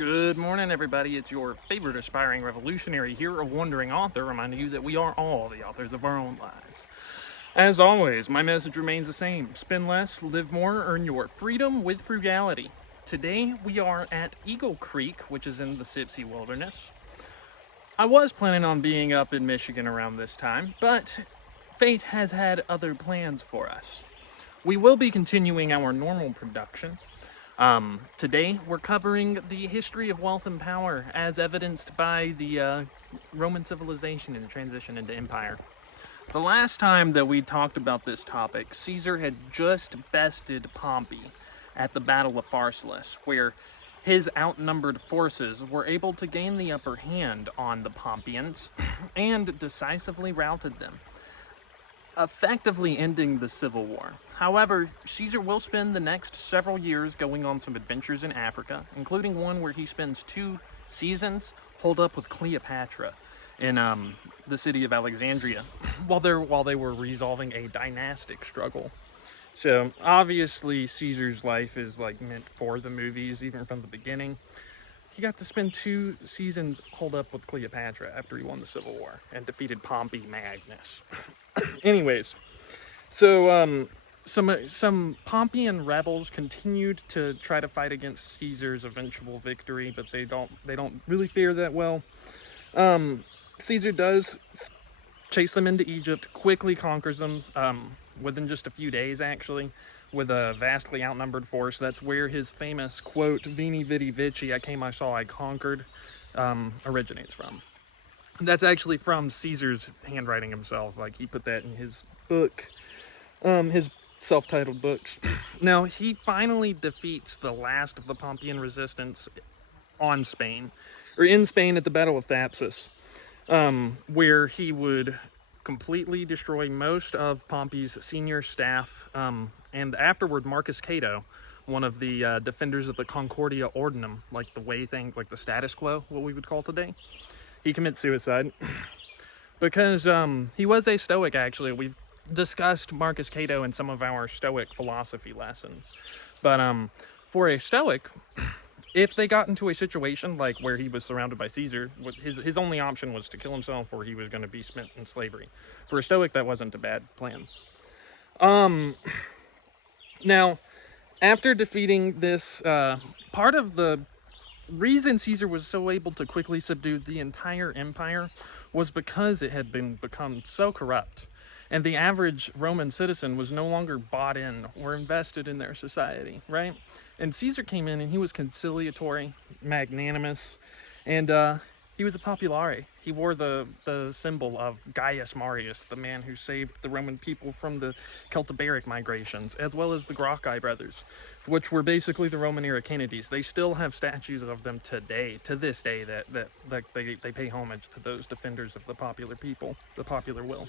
Good morning, everybody. It's your favorite aspiring revolutionary here, a wandering author, reminding you that we are all the authors of our own lives. As always, my message remains the same. Spend less, live more, earn your freedom with frugality. Today, we are at Eagle Creek, which is in the Sipsey Wilderness. I was planning on being up in Michigan around this time, but fate has had other plans for us. We will be continuing our normal production. Today, we're covering the history of wealth and power as evidenced by the Roman civilization and transition into empire. The last time that we talked about this topic, Caesar had just bested Pompey at the Battle of Pharsalus, where his outnumbered forces were able to gain the upper hand on the Pompeians and decisively routed them, effectively ending the Civil War. However, Caesar will spend the next several years going on some adventures in Africa, including one where he spends 2 seasons holed up with Cleopatra in the city of Alexandria while they were resolving a dynastic struggle. So obviously Caesar's life is like meant for the movies, even from the beginning. He got to spend 2 seasons holed up with Cleopatra after he won the Civil War and defeated Pompey Magnus. Anyways, so some Pompeian rebels continued to try to fight against Caesar's eventual victory, but they don't really fare that well. Caesar does chase them into Egypt, quickly conquers them within just a few days, actually, with a vastly outnumbered force. That's where his famous quote, "Veni vidi vici, I came, I saw, I conquered," originates from. That's actually from Caesar's handwriting himself. Like, he put that in his book, his self-titled books. Now, he finally defeats the last of the Pompeian resistance on Spain, or in Spain at the Battle of Thapsus, where he would completely destroy most of Pompey's senior staff, and afterward Marcus Cato, one of the defenders of the Concordia Ordinum, like the way thing, like the status quo, what we would call today. He commits suicide because he was a Stoic, actually. We've discussed Marcus Cato in some of our Stoic philosophy lessons. But for a Stoic, if they got into a situation like where he was surrounded by Caesar, his only option was to kill himself or he was going to be spent in slavery. For a Stoic, that wasn't a bad plan. Now, after defeating this, part of the reason Caesar was so able to quickly subdue the entire empire was because it had become so corrupt, and the average Roman citizen was no longer bought in or invested in their society, right? And Caesar came in and he was conciliatory, magnanimous, and he was a populare. He wore the symbol of Gaius Marius, the man who saved the Roman people from the Celtiberic migrations, as well as the Gracchi brothers, which were basically the Roman era Kennedys. They still have statues of them today, to this day, that they pay homage to those defenders of the popular people, the popular will.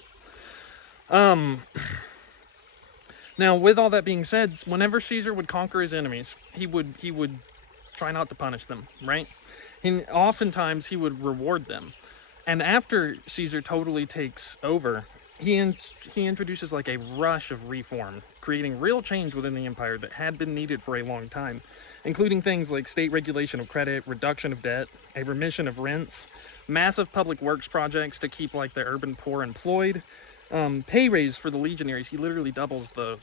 Now, with all that being said, whenever Caesar would conquer his enemies, he would try not to punish them, right? And oftentimes he would reward them. And after Caesar totally takes over, he introduces like a rush of reform, creating real change within the empire that had been needed for a long time, including things like state regulation of credit, reduction of debt, a remission of rents, massive public works projects to keep like the urban poor employed, pay raise for the legionaries. He literally doubles the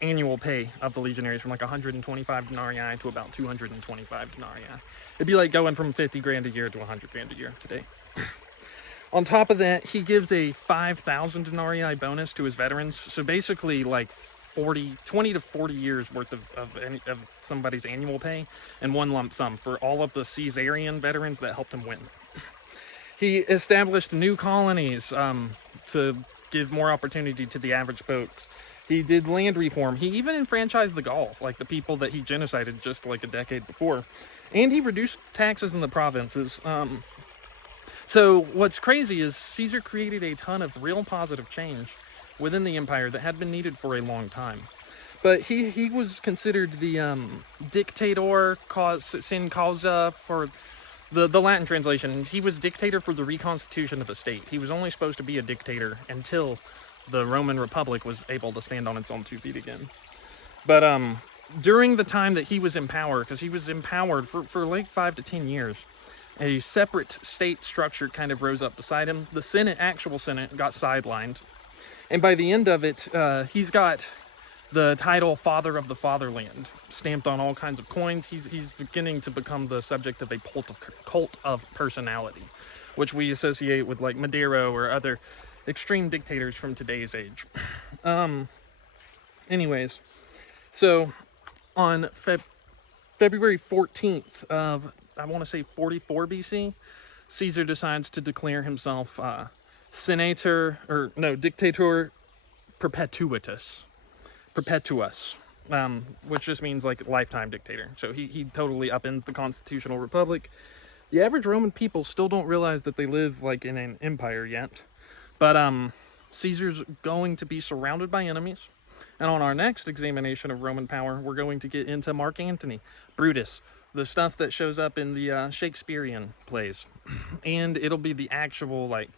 annual pay of the legionaries from like 125 denarii to about 225 denarii. It'd be like going from 50 grand a year to 100 grand a year today. On top of that, he gives a 5,000 denarii bonus to his veterans. So basically like 20 to 40 years worth of somebody's annual pay in one lump sum for all of the Caesarian veterans that helped him win. He established new colonies to give more opportunity to the average folks. He did land reform. He even enfranchised the Gaul, like the people that he genocided just like a decade before. And he reduced taxes in the provinces. So what's crazy is Caesar created a ton of real positive change within the empire that had been needed for a long time. But he was considered the dictator sin causa for the Latin translation. He was dictator for the reconstitution of the state. He was only supposed to be a dictator until the Roman Republic was able to stand on its own 2 feet again. But during the time that he was in power, because he was in power for like 5 to 10 years, a separate state structure kind of rose up beside him. The Senate, actual Senate, got sidelined. And by the end of it, he's got the title Father of the Fatherland stamped on all kinds of coins. He's beginning to become the subject of a cult of personality, which we associate with like Maduro or other extreme dictators from today's age. Anyways, so on February 14th of, I want to say 44 BC, Caesar decides to declare himself Dictator Perpetuus, which just means like lifetime dictator. So he totally upends the constitutional republic. The average Roman people still don't realize that they live like in an empire yet, but Caesar's going to be surrounded by enemies. And on our next examination of Roman power, we're going to get into Mark Antony, Brutus, the stuff that shows up in the Shakespearean plays. And it'll be the actual, like,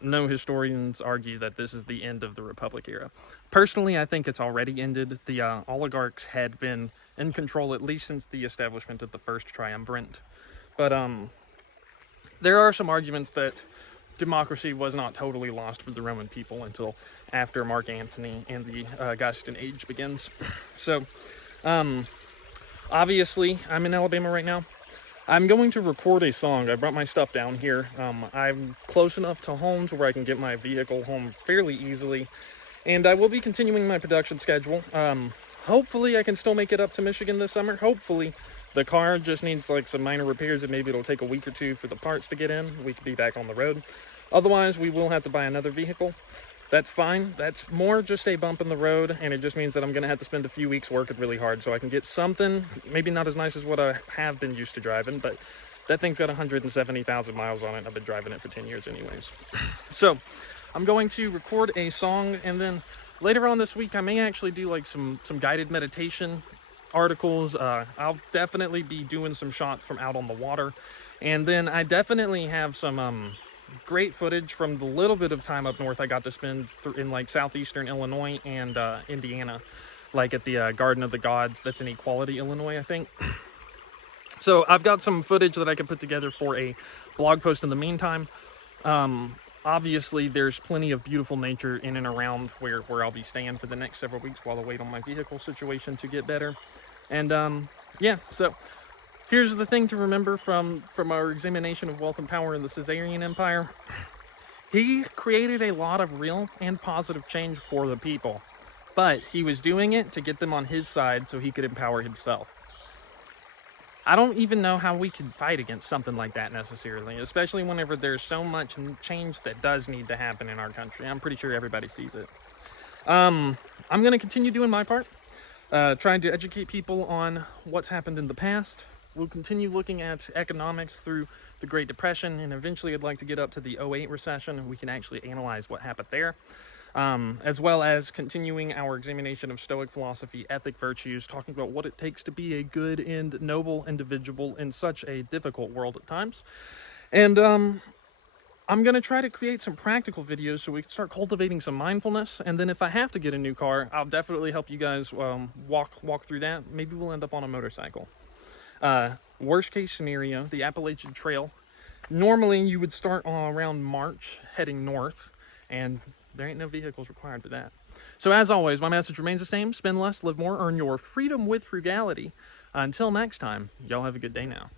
no historians argue that this is the end of the Republic era. Personally, I think it's already ended. The oligarchs had been in control at least since the establishment of the First Triumvirate. But there are some arguments that democracy was not totally lost for the Roman people until after Mark Antony and the Augustan age begins. So, obviously, I'm in Alabama right now. I'm going to record a song. I brought my stuff down here. I'm close enough to home to where I can get my vehicle home fairly easily. And I will be continuing my production schedule. Hopefully, I can still make it up to Michigan this summer. Hopefully. The car just needs like some minor repairs, and maybe it'll take a week or two for the parts to get in. We could be back on the road. Otherwise, we will have to buy another vehicle. That's fine. That's more just a bump in the road, and it just means that I'm going to have to spend a few weeks working really hard so I can get something, maybe not as nice as what I have been used to driving, but that thing's got 170,000 miles on it. I've been driving it for 10 years anyways. So I'm going to record a song, and then later on this week, I may actually do like some guided meditation articles. I'll definitely be doing some shots from out on the water, and then I definitely have some great footage from the little bit of time up north I got to spend in like southeastern Illinois and Indiana, like at the Garden of the Gods. That's in Equality, Illinois, I think. So I've got some footage that I can put together for a blog post in the meantime. Obviously, there's plenty of beautiful nature in and around where I'll be staying for the next several weeks while I wait on my vehicle situation to get better. And yeah, so here's the thing to remember from our examination of wealth and power in the Caesarian Empire. He created a lot of real and positive change for the people, but he was doing it to get them on his side so he could empower himself. I don't even know how we could fight against something like that necessarily, especially whenever there's so much change that does need to happen in our country. I'm pretty sure everybody sees it. I'm going to continue doing my part, trying to educate people on what's happened in the past. We'll continue looking at economics through the Great Depression, and eventually I'd like to get up to the 08 recession, and we can actually analyze what happened there, as well as continuing our examination of Stoic philosophy, ethic, virtues, talking about what it takes to be a good and noble individual in such a difficult world at times. And I'm going to try to create some practical videos so we can start cultivating some mindfulness. And then if I have to get a new car, I'll definitely help you guys walk through that. Maybe we'll end up on a motorcycle. Worst case scenario, the Appalachian Trail. Normally you would start around March heading north, and there ain't no vehicles required for that. So as always, my message remains the same: spend less, live more, earn your freedom with frugality. Until next time, y'all have a good day now.